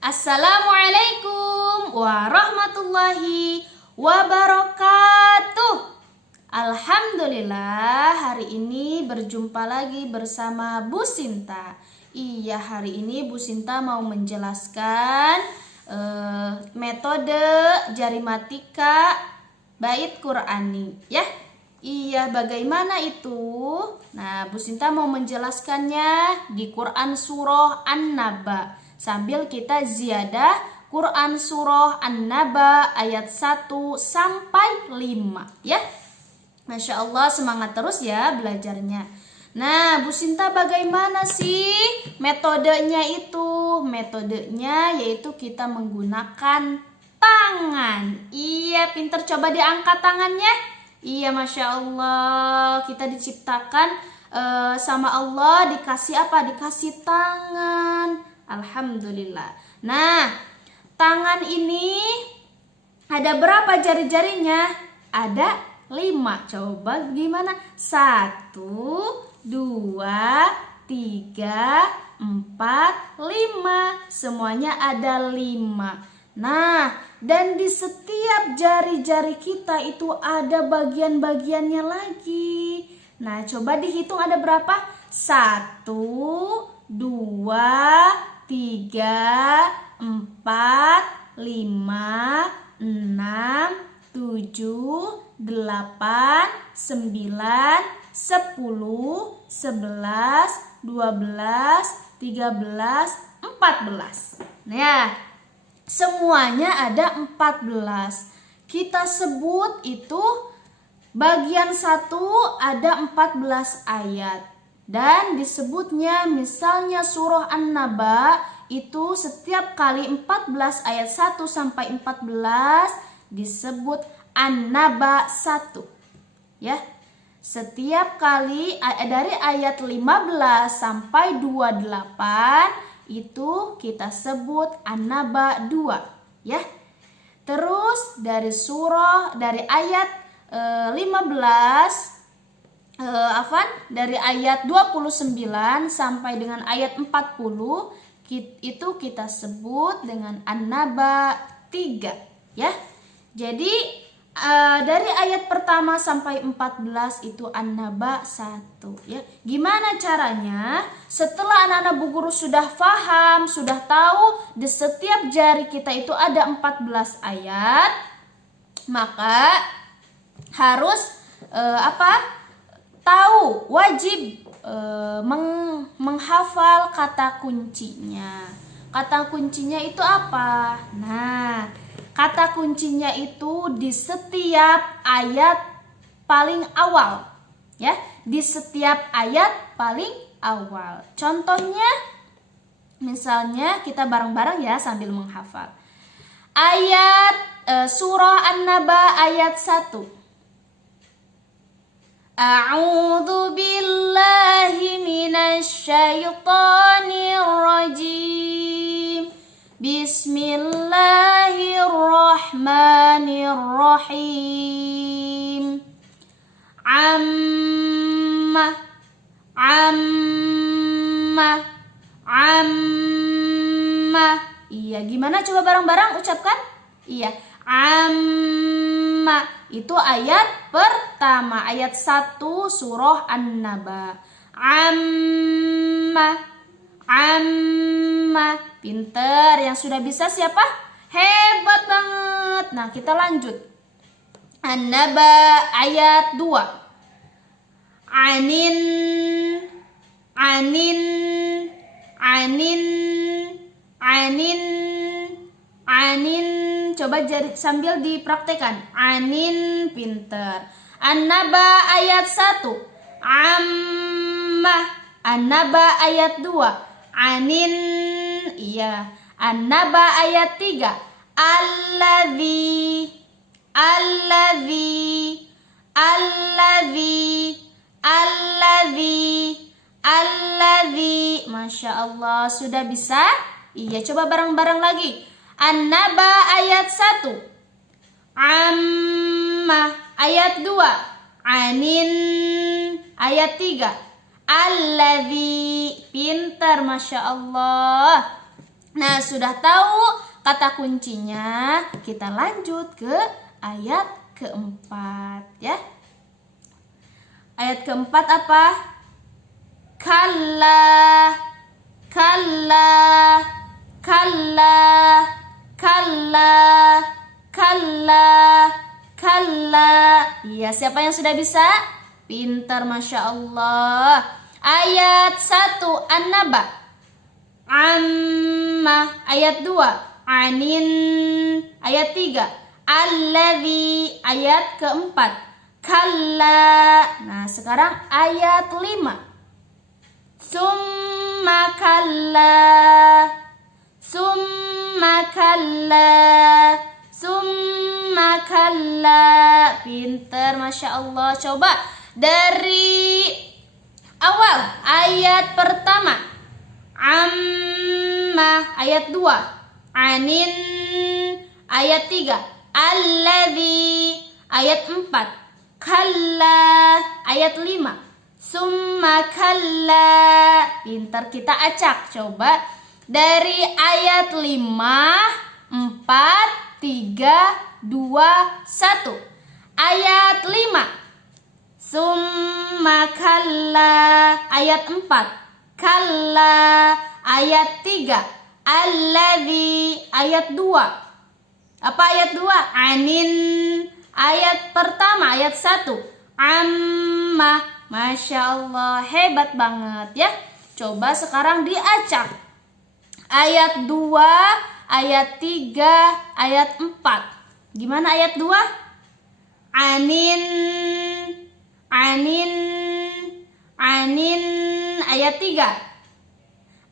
Assalamualaikum warahmatullahi wabarakatuh. Alhamdulillah, hari ini berjumpa lagi bersama Bu Sinta. Iya, hari ini Bu Sinta mau menjelaskan metode jarimatika bait Qur'ani, ya. Iya, bagaimana itu? Nah, Bu Sinta mau menjelaskannya di Quran Surah An-Naba. Sambil kita ziyadah Quran Surah An-Naba ayat 1 sampai 5, ya. Masya Allah, semangat terus ya belajarnya. Nah, Bu Sinta bagaimana sih metodenya itu? Metodenya yaitu kita menggunakan tangan. Iya, pinter, coba diangkat tangannya. Iya, Masya Allah, kita diciptakan sama Allah dikasih apa? Dikasih tangan. Alhamdulillah. Nah, tangan ini ada berapa jari-jarinya? Ada 5. Coba gimana? 1, 2, 3, 4, 5. Semuanya ada 5. Nah, dan di setiap jari-jari kita itu ada bagian-bagiannya lagi. Nah, coba dihitung ada berapa? 1, 2, 3, 4, 5, 6, 7, 8, 9, 10, 11, 12, 13, 14. Nah, semuanya ada 14. Kita sebut itu bagian 1 ada 14 ayat. Dan disebutnya misalnya surah An-Naba itu setiap kali 14 ayat 1 sampai 14 disebut An-Naba 1. Ya. Setiap kali dari ayat 15 sampai 28 itu kita sebut An-Naba 2, ya. Terus dari ayat 15 dari ayat 29 sampai dengan ayat 40 itu kita sebut dengan An-Naba 3, ya. Jadi dari ayat pertama sampai 14 itu An-Naba 1, ya. Gimana caranya? Setelah anak-anak Bu Guru sudah paham, sudah tahu di setiap jari kita itu ada 14 ayat, maka harus tahu, wajib menghafal kata kuncinya. Kata kuncinya itu apa? Nah, kata kuncinya itu di setiap ayat paling awal, ya. Di setiap ayat paling awal. Contohnya, misalnya kita bareng-bareng ya sambil menghafal. Ayat surah An-Naba ayat 1. A'udzu billahi minasy syaithanir rajim. Bismillahirrahmanirrahim. Amma. Iya, gimana coba bareng-bareng ucapkan? Iya, amma. Itu ayat pertama, ayat 1 surah An-Naba. Amma. Pinter, yang sudah bisa siapa? Hebat banget. Nah, kita lanjut. An-Naba ayat 2. Anin. Coba sambil dipraktekan. Anin, pinter. An-Naba ayat 1. Amma. An-Naba ayat 2. Anin. Iya. An-Naba ayat 3. Alladzi. Masya Allah, sudah bisa? Iya, coba bareng-barang lagi. An-Naba ayat 1. Amma ayat 2. Anin ayat 3. Alladzi, pintar, Masya Allah. Nah, sudah tahu kata kuncinya, kita lanjut ke ayat keempat ya. Ayat keempat apa? Kalla, kalla, kalla, kalla, kalla, kalla. Iya, siapa yang sudah bisa? Pintar, Masya Allah. Ayat 1, An-Naba. Amma. Ayat 2, Anin. Ayat 3, Alladzi. Ayat keempat, Kalla. Nah, sekarang ayat 5. Summa kalla. Summa kalla. Summa kalla. Pinter, Masya Allah. Coba dari awal. Ayat pertama, Amma. Ayat 2, Anin. Ayat 3, Alladzi. Ayat 4, Kalla. Ayat 5, Summa kalla. Pintar, kita acak. Coba dari ayat 5, 4, 3, 2, 1. Ayat 5, Summa kalla. Ayat 4, Kalla. Ayat 3, Alladzi. Ayat 2, apa ayat 2? Anin. Ayat pertama, ayat 1, Amma. Masya Allah, hebat banget ya. Coba sekarang diacak. Ayat 2, ayat 3, ayat 4. Gimana ayat 2? Anin, anin, anin. Ayat 3,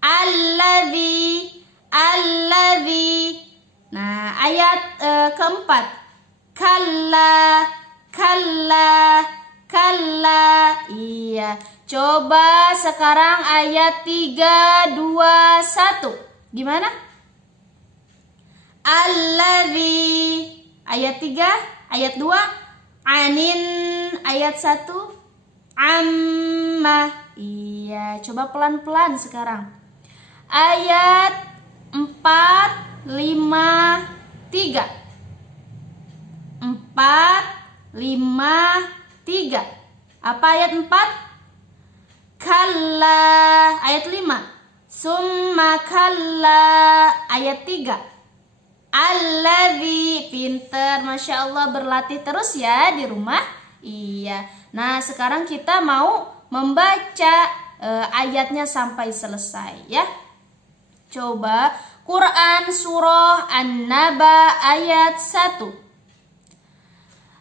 Alladzi, alladzi. Nah, ayat keempat, Kalla, kalla, kalla. Iya. Coba sekarang ayat 3, 2, 1. Gimana? Alladzi. Ayat 3, ayat 2, Anin. Ayat 1, Amma. Iya, coba pelan-pelan sekarang. Ayat 4, 5, 3. 4, 5, 3. Apa ayat 4? Kalla. Ayat 5, Summa kalla. Ayat 3, Alladzi. Pinter, Masya Allah. Berlatih terus ya di rumah. Iya. Nah, sekarang kita mau membaca ayatnya sampai selesai ya. Coba Quran surah An-Naba ayat 1.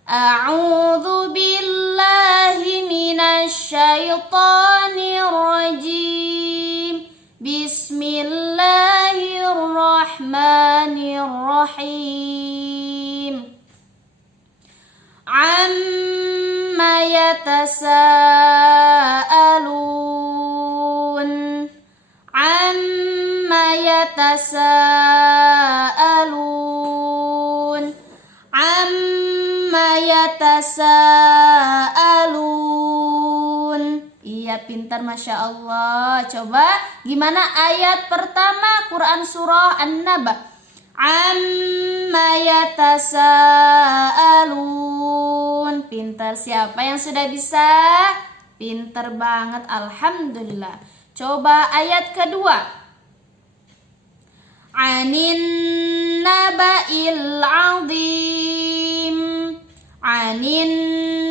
A'udzu billahi minasy syaithanir rajim. Bismillahirrahmanirrahim. Amma yatasaalun. Amma yatasaalun. Amma yatasaalun. Iya, pintar, Masya Allah. Coba gimana ayat pertama Quran surah An-Naba? Amma yatasaalun. Pintar, siapa yang sudah bisa? Pintar banget, alhamdulillah. Coba ayat kedua. Anin naba'il azim. Anin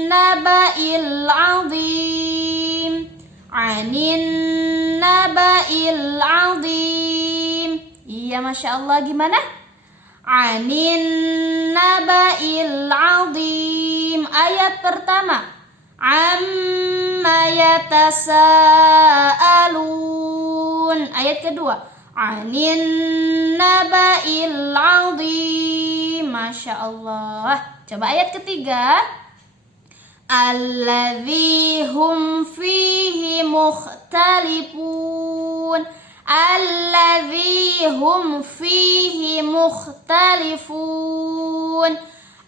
naba'il azim. Anin naba'il azim. Iya, Masya Allah. Gimana? Anin naba'il azim. Ayat pertama, Amma yatasaalun. Ayat kedua, Anin naba'il azim. Masya Allah. Coba ayat ketiga. Alladzi hum fihi mukhtalifun. Alladzi hum fihi mukhtalifun.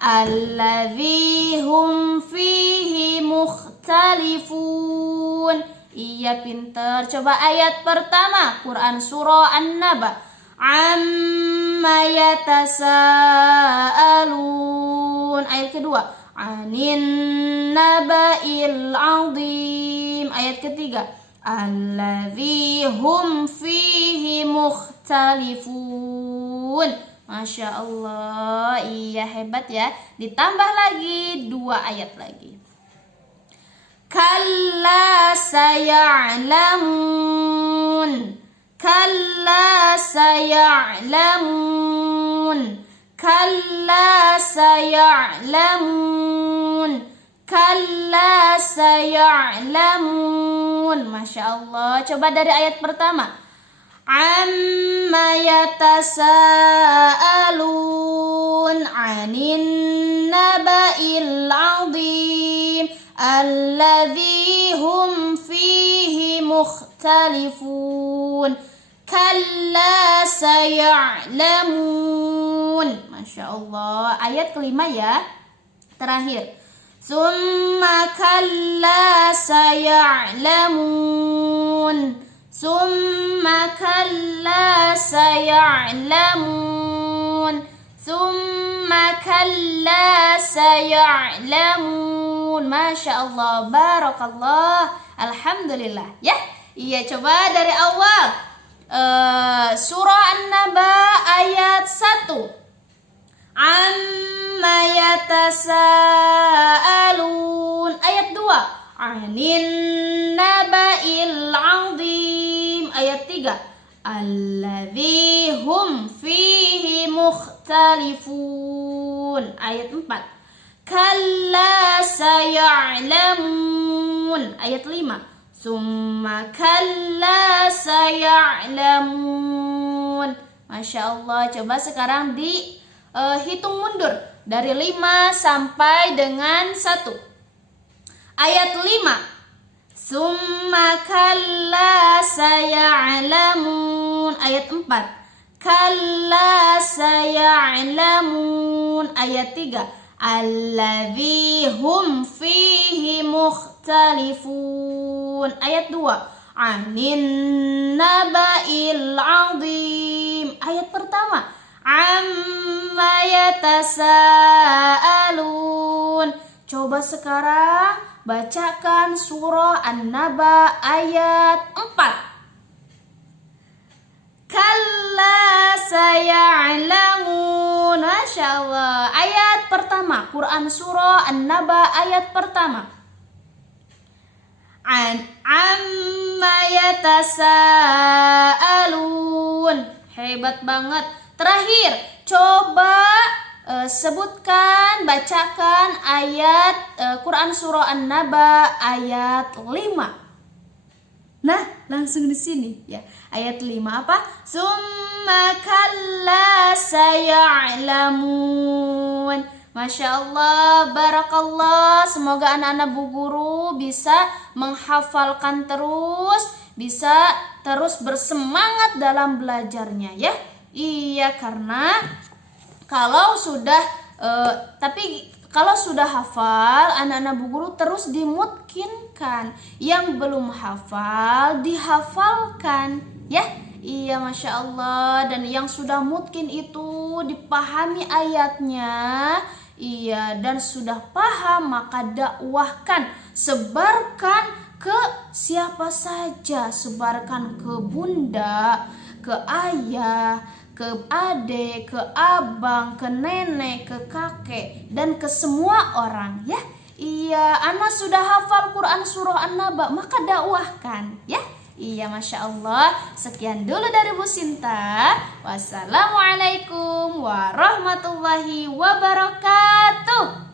Alladzi hum fihi mukhtalifun. Iya, pinter. Coba ayat pertama Quran surah An-Naba. amma yatasaalun. Ayat kedua, anin naba'il azim. Ayat ketiga, alladzi hum fihi mukhtalifun. Masya Allah, iya hebat ya. Ditambah lagi 2 ayat lagi. Kalla saya'lamun. Kalla saya'lamun. Kalla saya'lamun. Kalla saya'lamun. Masya Allah. Coba dari ayat pertama. Amma yatasaalun anin naba'il azim alladzi hum fihi mukhtalifun. Kalla saya'lamun. Masya Allah. Ayat kelima ya, terakhir. Summa kalla saya'lamun. Summa kalla saya'lamun. Summa kalla saya'lamun. Masya Allah, barakallah, alhamdulillah ya. Iya, coba dari awal. Surah An-Naba ayat 1. Amma yatasaalun. Ayat 2. Anin naba'il azim. Ayat 3. Alladzi hum fihi mukhtalifun. Ayat 4. Kalla saya'lamun. Ayat 5. Summa kalla saya'lamun. Masya Allah. Coba sekarang dihitung mundur dari 5 sampai dengan 1. Ayat 5. Summa kalla saya'lamun. Ayat 4. Kalla saya'lamun. Ayat 3. Alladzi hum fihi mukhtalifun. Ayat 2. Anin naba'il azim. Ayat pertama. Amma yatasaalun. Coba sekarang bacakan surah An-Naba ayat 4. Kalla saya'lamun. Masya Allah. Ayat pertama, Quran surah An-Naba ayat pertama. Amma yatasaalun. Hebat banget. Terakhir, coba sebutkan, bacakan ayat Quran surah An-Naba ayat 5. Nah, langsung di sini ya. Ayat 5 apa? Summa kalla saya'lamun. Masya Allah, barakallah. Semoga anak-anak Bu Guru bisa menghafalkan terus, bisa terus bersemangat dalam belajarnya ya. Iya, karena kalau sudah kalau sudah hafal, anak-anak Bu Guru terus dimungkinkan. Yang belum hafal dihafalkan ya. Iya, Masya Allah. Dan yang sudah mungkin itu dipahami ayatnya, iya, dan sudah paham, maka dakwahkan, sebarkan ke siapa saja. Sebarkan ke bunda, ke ayah, ke adik, ke abang, ke nenek, ke kakek, dan ke semua orang ya. Iya, anak sudah hafal Quran surah An-Naba, maka dakwahkan ya. Iya, Masya Allah. Sekian dulu dari Bu Sinta. Wassalamualaikum warahmatullahi wabarakatuh.